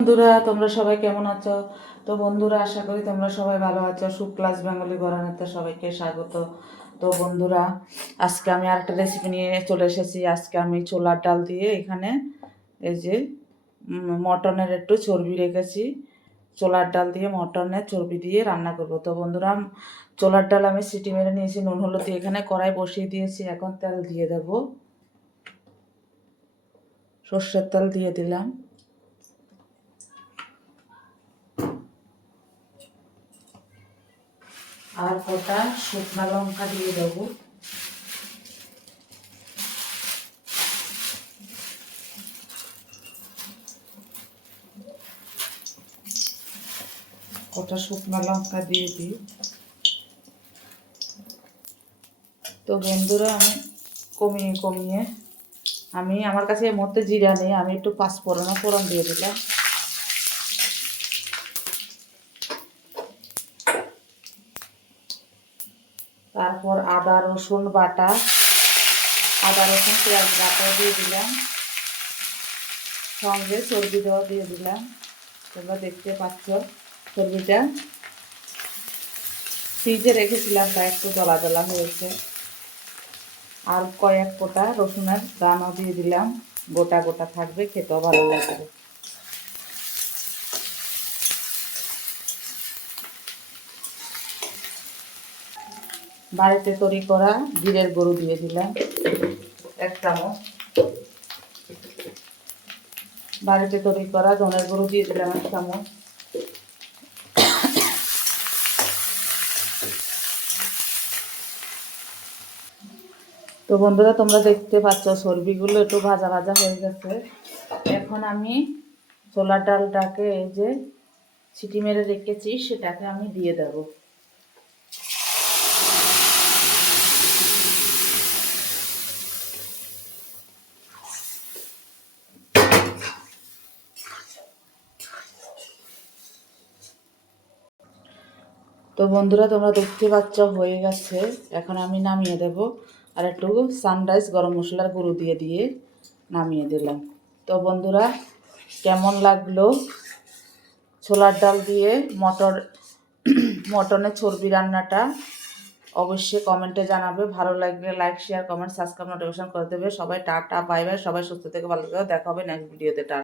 বন্ধুরা তোমরা সবাই কেমন আছো? তো বন্ধুরা আশা করি তোমরা সবাই ভালো আছো। সুক্লাস বেঙ্গলি ঘরানাতে সবাইকে স্বাগত। তো বন্ধুরা আজকে আমি আরেকটা রেসিপি নিয়ে চলে এসেছি। আজকে আমি ছোলার ডাল দিয়ে এখানে এই যে মটনের একটু চর্বি রেখেছি, ছোলার ডাল দিয়ে মটনের চর্বি দিয়ে রান্না করব। তো বন্ধুরা ছোলার ডাল আমি সিটি মেরে নিয়েছি, নুন হলুদ দিয়ে এখানে কড়াই বসিয়ে দিয়েছি। এখন তেল দিয়ে দেব, সর্ষের তেল দিয়ে দিলাম। আর কটা শুকনো লঙ্কা দিয়ে দেবো। কটা শুকনো লঙ্কা দিয়ে দিই। তো বন্ধুরা আমি কমিয়ে কমিয়ে আমার কাছে এর মধ্যে জিরা নেই, আমি একটু ফোড়ন দিয়ে দিলাম। তারপর আদা রসুন পেঁয়াজ বাটা দিয়ে দিলাম, সঙ্গে চর্বি দেওয়া দিয়ে দিলাম। তোমরা দেখতে পাচ্ছ চর্বিটা ফ্রিজে রেখেছিলাম, তা একটু দলা দলা হয়েছে। আর কয়েক কোটা রসুনের দানা দিয়ে দিলাম, গোটা গোটা থাকবে, খেতেও ভালো লাগবে। বাড়িতে তৈরি করা জিরের গুঁড়ো দিয়ে দিলাম 1 চামচ। বাড়িতে তৈরি করা ধনের গুঁড়ো দিয়ে দিলাম 1 চামচ। তো বন্ধুরা তোমরা দেখতে পাচ্ছ চর্বিগুলো একটু ভাজা ভাজা হয়ে গেছে। এখন আমি ছোলার ডালটাকে এই যে সিটি মেরে রেখেছি সেটাকে আমি দিয়ে দেব। তো বন্ধুরা তোমরা দেখতে পাচ্ছ হয়ে গেছে। এখন আমি নামিয়ে দেব। আর একটু সানরাইজ গরম মশলার গুঁড়ো দিয়ে নামিয়ে দিলাম। তো বন্ধুরা কেমন লাগলো ছোলার ডাল দিয়ে মটনের চর্বি রান্নাটা অবশ্যই কমেন্টে জানাবে। ভালো লাগলে like share comment subscribe notification করে দেবে। সবাই টাটা বাই বাই। সবাই সুস্থ থেকে ভালো থেকে দেখা হবে নেক্সট ভিডিওতে। টাটা।